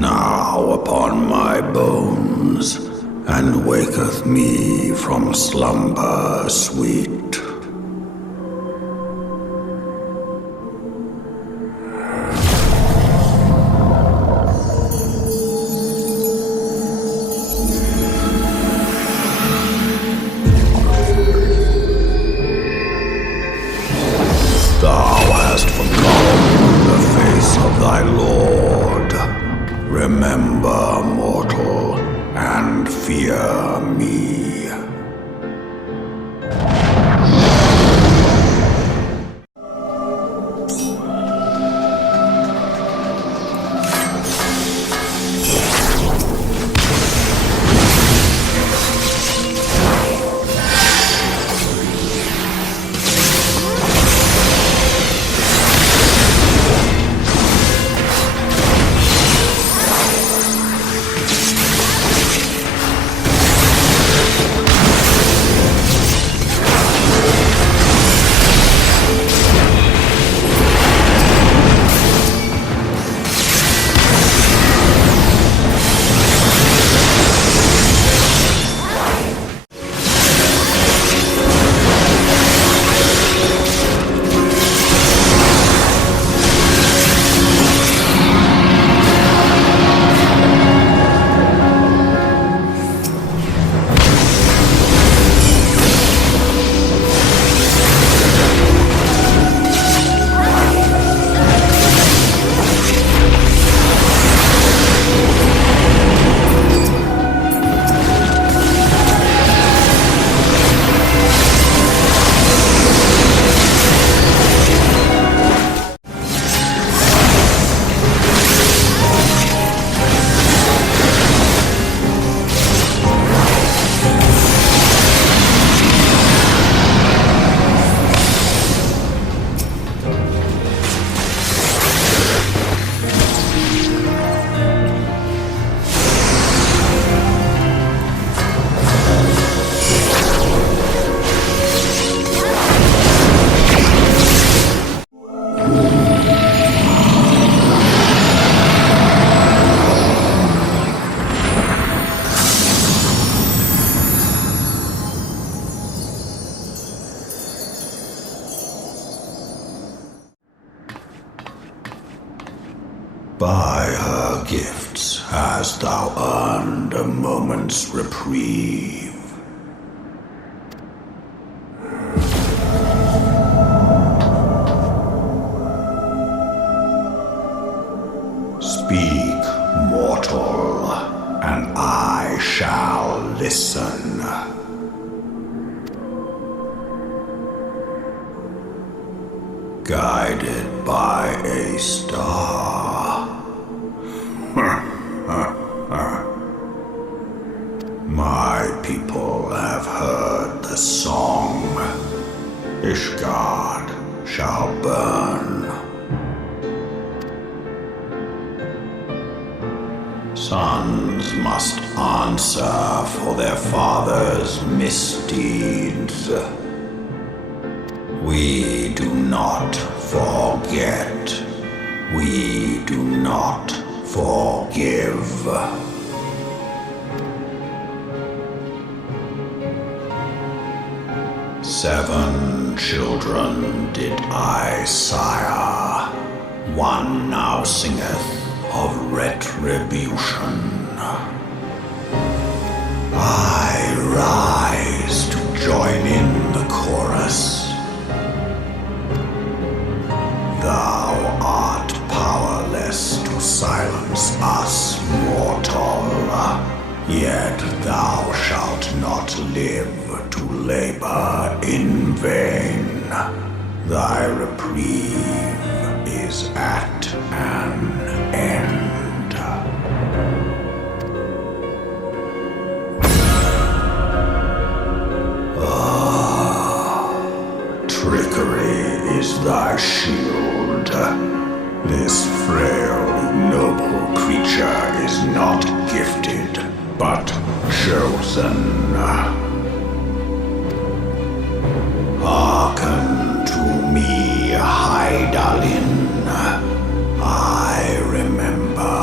now upon my bones, and waketh me from slumber sweet. Thou hast forgotten the face of thy Lord. Remember, mortal, and fear me. By her gifts hast thou earned a moment's reprieve. Speak, mortal, and I shall listen. Guided by a star. My people have heard the song. Ishgard shall burn. Sons must answer for their father's misdeeds. We do not forget. We do not forgive. Seven children did I sire. One now singeth of retribution. I rise to join in the chorus. Thou art powerless to silence us, mortal. Yet thou shalt not live to labor in vain. Thy reprieve is at an end. Trickery is thy shield. This frail, noble creature is not gifted, but chosen. Hearken to me, Hydaelyn. I remember,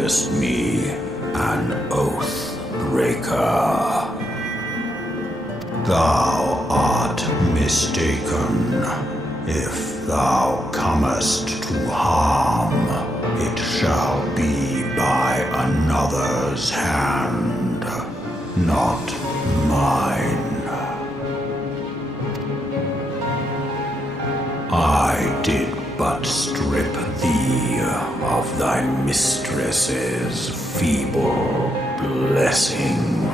makest me an oath breaker. Thou art mistaken. If thou comest to harm, it shall be by another's hand, not mine. I did but strip thee of thy mistress's feeble blessing.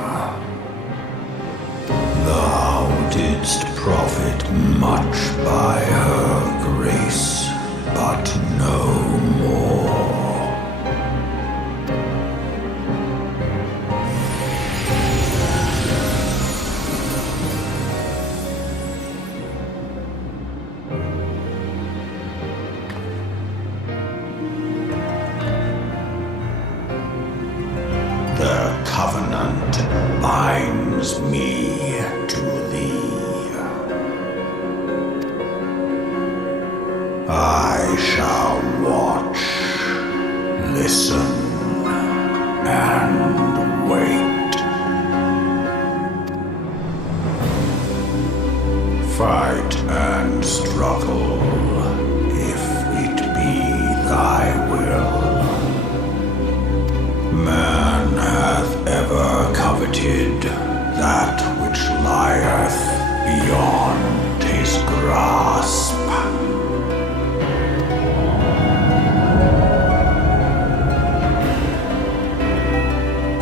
Thou didst profit much by her grace, but no more. The covenant binds me to thee. I shall watch, listen, and wait. Fight and struggle, if it be thy will. Man hath ever coveted that which lieth beyond his grasp.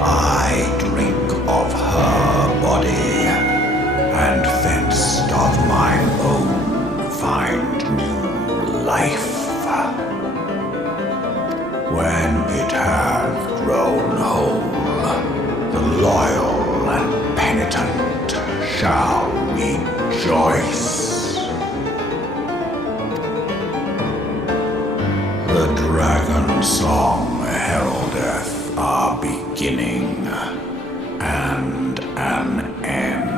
I drink of her body, and thence doth mine own find new life. When it hath grown whole, the loyal and penitent shall rejoice. The dragon song heraldeth our beginning and an end.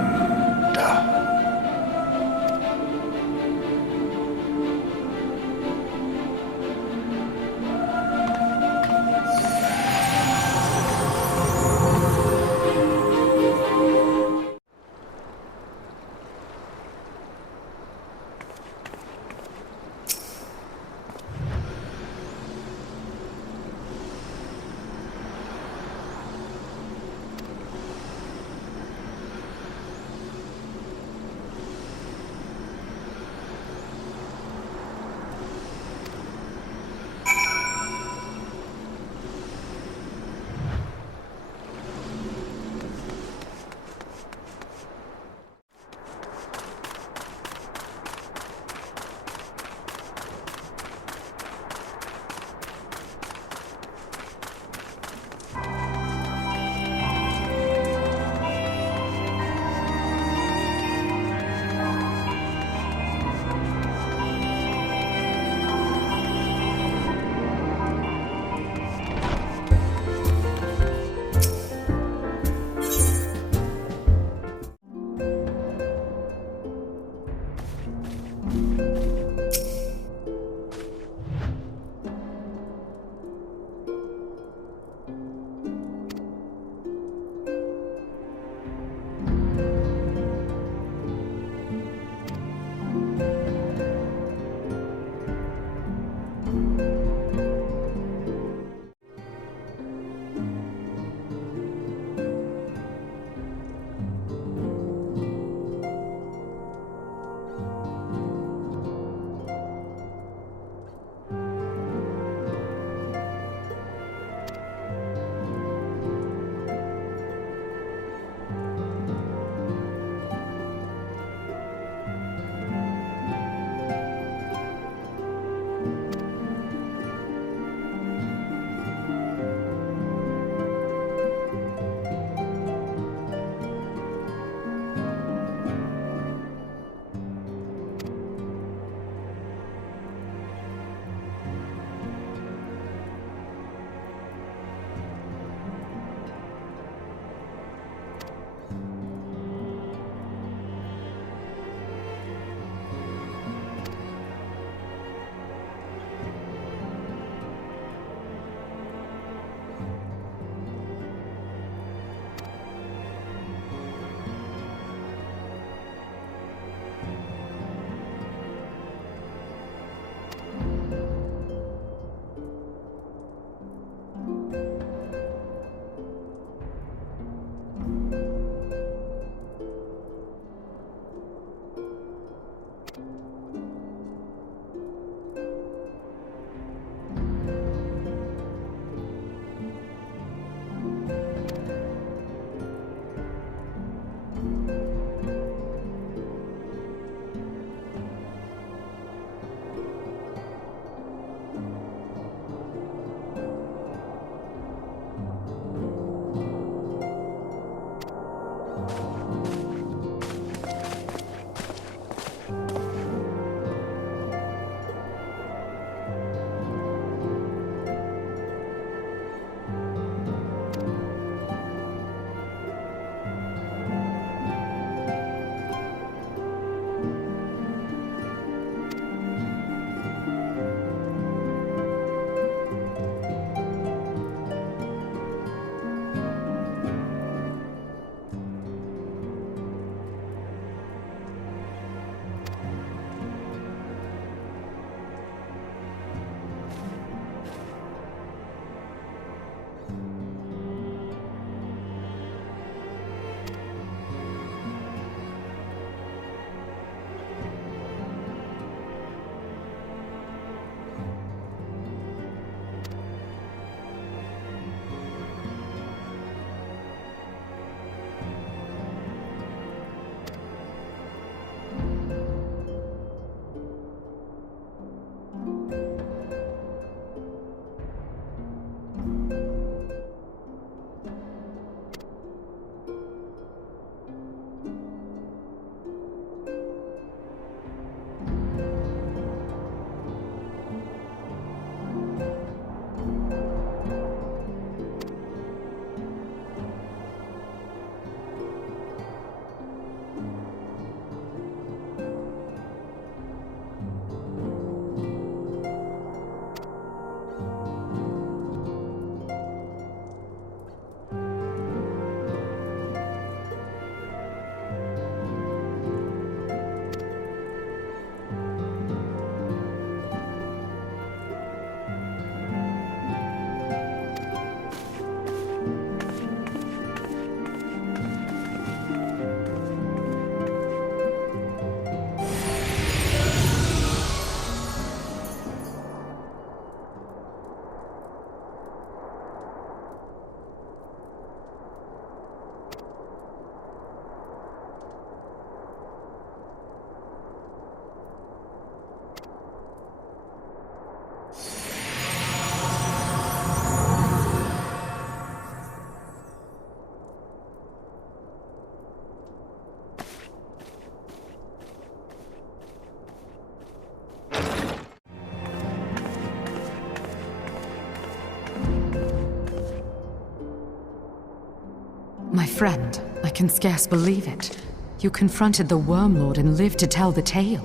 My friend, I can scarce believe it. You confronted the Wormlord and lived to tell the tale.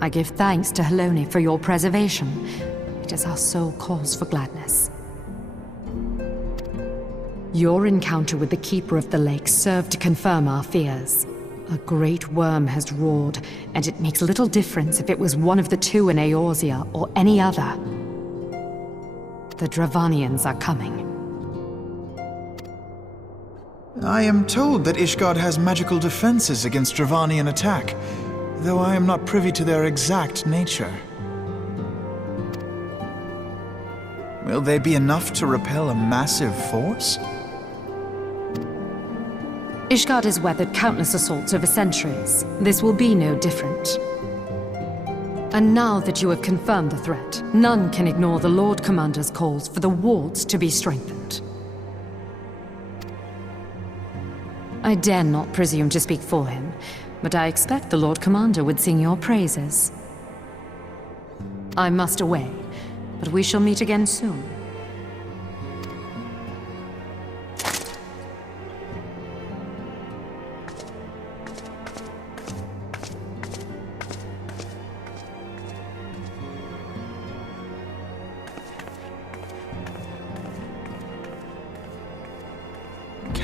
I give thanks to Halone for your preservation. It is our sole cause for gladness. Your encounter with the Keeper of the Lake served to confirm our fears. A great worm has roared, and it makes little difference if it was one of the two in Eorzea or any other. The Dravanians are coming. I am told that Ishgard has magical defenses against Dravanian attack, though I am not privy to their exact nature. Will they be enough to repel a massive force? Ishgard has weathered countless assaults over centuries. This will be no different. And now that you have confirmed the threat, none can ignore the Lord Commander's calls for the wards to be strengthened. I dare not presume to speak for him, but I expect the Lord Commander would sing your praises. I must away, but we shall meet again soon.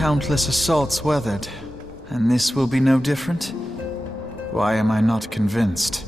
Countless assaults weathered, and this will be no different? Why am I not convinced?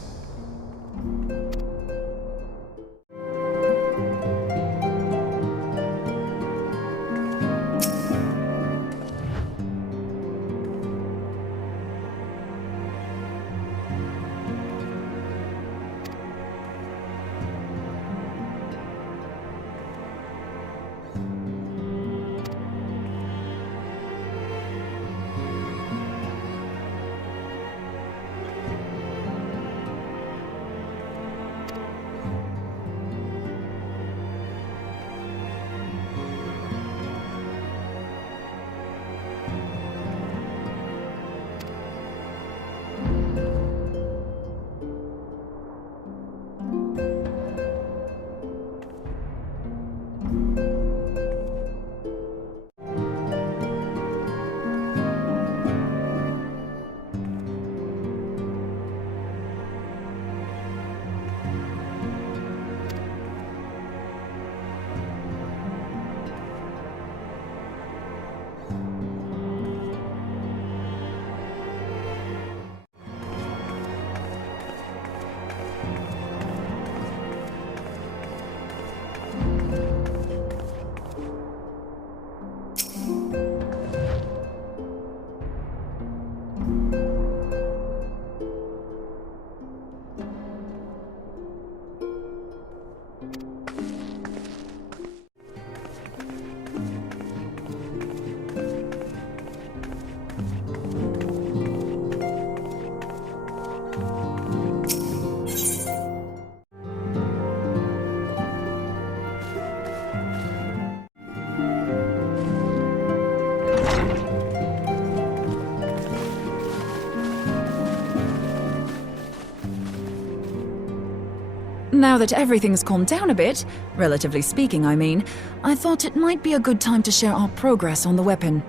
Now that everything's calmed down a bit, relatively speaking I mean, I thought it might be a good time to share our progress on the weapon.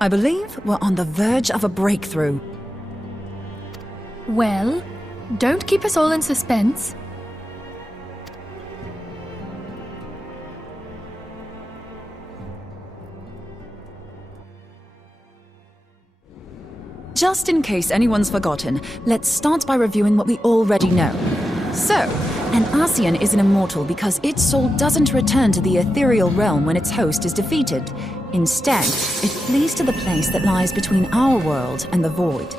I believe we're on the verge of a breakthrough. Well, don't keep us all in suspense. Just in case anyone's forgotten, let's start by reviewing what we already know. So, an Ascian is an immortal because its soul doesn't return to the ethereal realm when its host is defeated. Instead, it flees to the place that lies between our world and the void.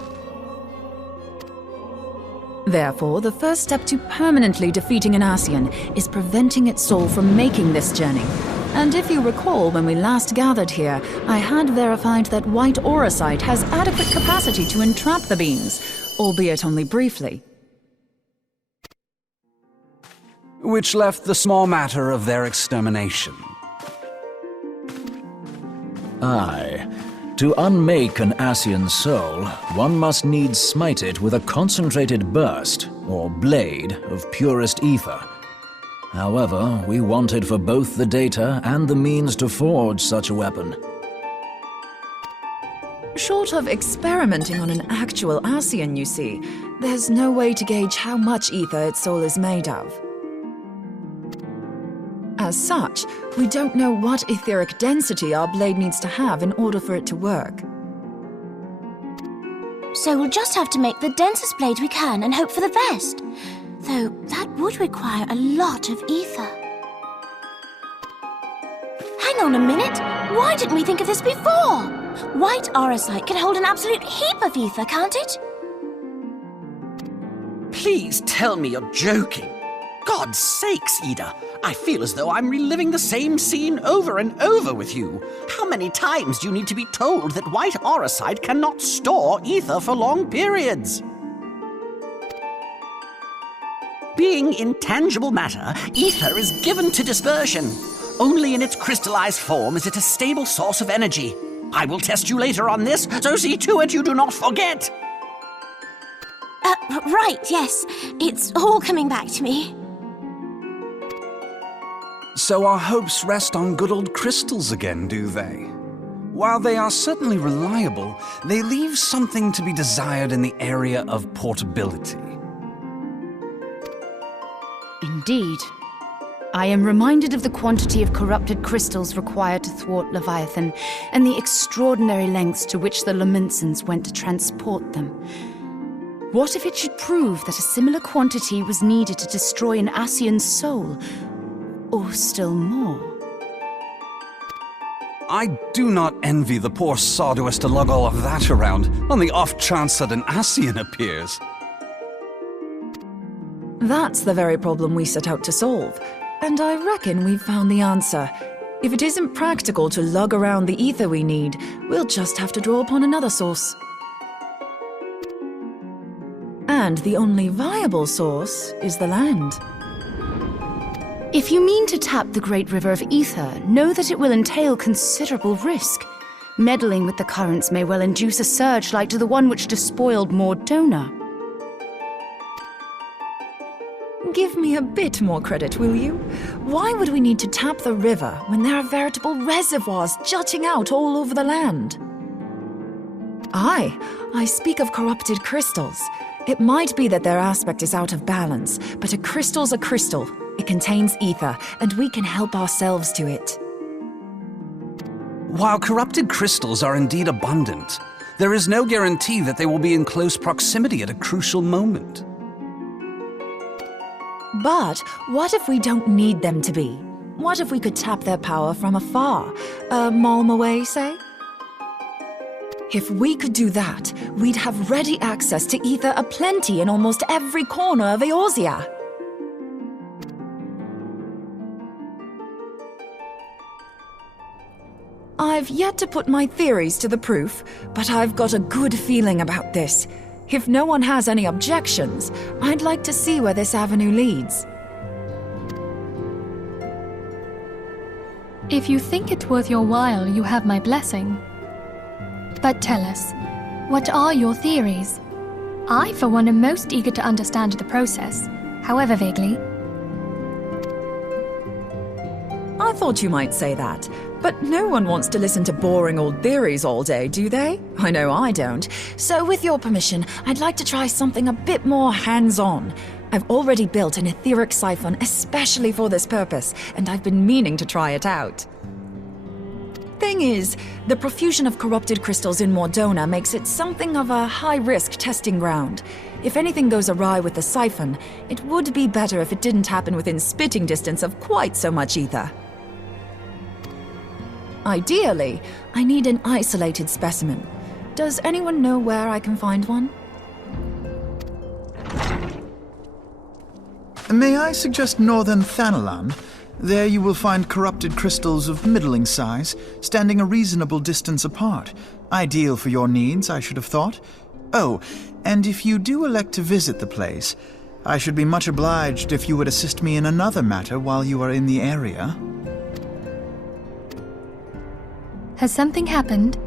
Therefore, the first step to permanently defeating an Ascian is preventing its soul from making this journey. And if you recall, when we last gathered here, I had verified that White Auracite has adequate capacity to entrap the beings, albeit only briefly. Which left the small matter of their extermination. Aye. To unmake an Scion soul, one must needs smite it with a concentrated burst, or blade, of purest ether. However, we wanted for both the data and the means to forge such a weapon. Short of experimenting on an actual Scion, you see, there's no way to gauge how much ether its soul is made of. As such, we don't know what etheric density our blade needs to have in order for it to work. So we'll just have to make the densest blade we can and hope for the best. Though that would require a lot of ether. Hang on a minute! Why didn't we think of this before? White aurosite can hold an absolute heap of ether, can't it? Please tell me you're joking. God's sakes, Ida. I feel as though I'm reliving the same scene over and over with you. How many times do you need to be told that white aurosite cannot store ether for long periods? Being intangible matter, ether is given to dispersion. Only in its crystallized form is it a stable source of energy. I will test you later on this, so see to it you do not forget. Right, yes. It's all coming back to me. So our hopes rest on good old crystals again, do they? While they are certainly reliable, they leave something to be desired in the area of portability. Indeed. I am reminded of the quantity of corrupted crystals required to thwart Leviathan, and the extraordinary lengths to which the Lamentsons went to transport them. What if it should prove that a similar quantity was needed to destroy an Scion's soul? Or still more? I do not envy the poor sod who has to lug all of that around, on the off chance that an Scion appears. That's the very problem we set out to solve, and I reckon we've found the answer. If it isn't practical to lug around the ether we need, we'll just have to draw upon another source. And the only viable source is the land. If you mean to tap the Great River of Ether, know that it will entail considerable risk. Meddling with the currents may well induce a surge like to the one which despoiled Mordona. Give me a bit more credit, will you? Why would we need to tap the river when there are veritable reservoirs jutting out all over the land? I speak of corrupted crystals. It might be that their aspect is out of balance, but a crystal's a crystal. It contains ether, and we can help ourselves to it. While corrupted crystals are indeed abundant, there is no guarantee that they will be in close proximity at a crucial moment. But what if we don't need them to be? What if we could tap their power from afar? A malm away, say? If we could do that, we'd have ready access to ether aplenty in almost every corner of Eorzea. I've yet to put my theories to the proof, but I've got a good feeling about this. If no one has any objections, I'd like to see where this avenue leads. If you think it worth your while, you have my blessing. But tell us, what are your theories? I, for one, am most eager to understand the process, however vaguely. I thought you might say that, but no one wants to listen to boring old theories all day, do they? I know I don't. So with your permission, I'd like to try something a bit more hands-on. I've already built an etheric siphon especially for this purpose, and I've been meaning to try it out. Thing is, the profusion of corrupted crystals in Mordona makes it something of a high-risk testing ground. If anything goes awry with the siphon, it would be better if it didn't happen within spitting distance of quite so much ether. Ideally, I need an isolated specimen. Does anyone know where I can find one? May I suggest northern Thanalan? There you will find corrupted crystals of middling size, standing a reasonable distance apart. Ideal for your needs, I should have thought. Oh, and if you do elect to visit the place, I should be much obliged if you would assist me in another matter while you are in the area. Has something happened?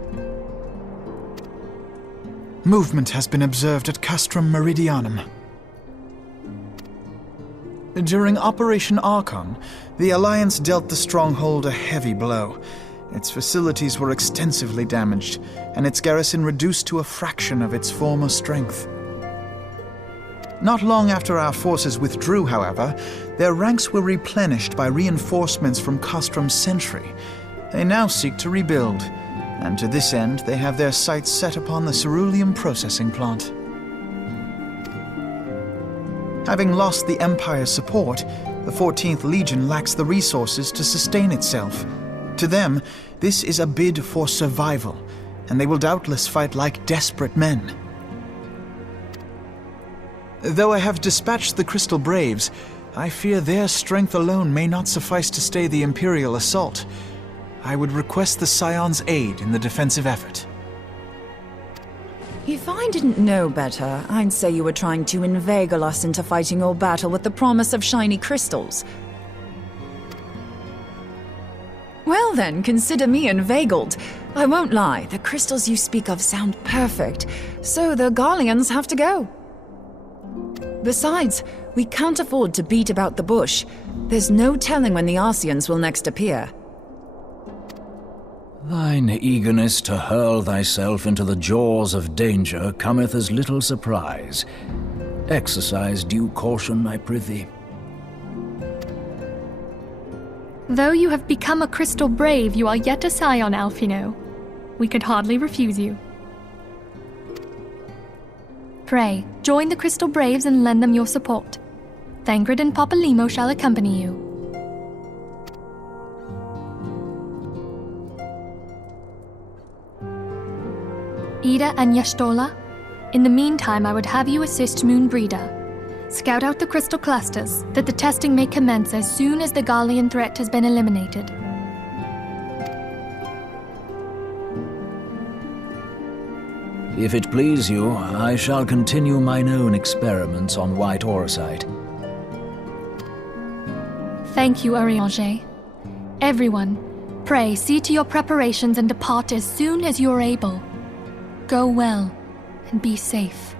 Movement has been observed at Castrum Meridianum. During Operation Archon, the Alliance dealt the stronghold a heavy blow. Its facilities were extensively damaged, and its garrison reduced to a fraction of its former strength. Not long after our forces withdrew, however, their ranks were replenished by reinforcements from Castrum's Sentry. They now seek to rebuild, and to this end they have their sights set upon the ceruleum processing plant. Having lost the Empire's support, the 14th Legion lacks the resources to sustain itself. To them, this is a bid for survival, and they will doubtless fight like desperate men. Though I have dispatched the Crystal Braves, I fear their strength alone may not suffice to stay the Imperial assault. I would request the Scions' aid in the defensive effort. If I didn't know better, I'd say you were trying to inveigle us into fighting your battle with the promise of shiny crystals. Well then, consider me inveigled. I won't lie, the crystals you speak of sound perfect, so the Garleans have to go. Besides, we can't afford to beat about the bush. There's no telling when the Scions will next appear. Thine eagerness to hurl thyself into the jaws of danger cometh as little surprise. Exercise due caution, I prithee. Though you have become a Crystal Brave, you are yet a Scion, Alphino. We could hardly refuse you. Pray, join the Crystal Braves and lend them your support. Thangred and Papalymo shall accompany you. Ida and Yashtola, in the meantime I would have you assist Moonbreeder. Scout out the crystal clusters, that the testing may commence as soon as the Garlean threat has been eliminated. If it please you, I shall continue mine own experiments on white aurosite. Thank you, Urianger. Everyone, pray see to your preparations and depart as soon as you are able. Go well, and be safe.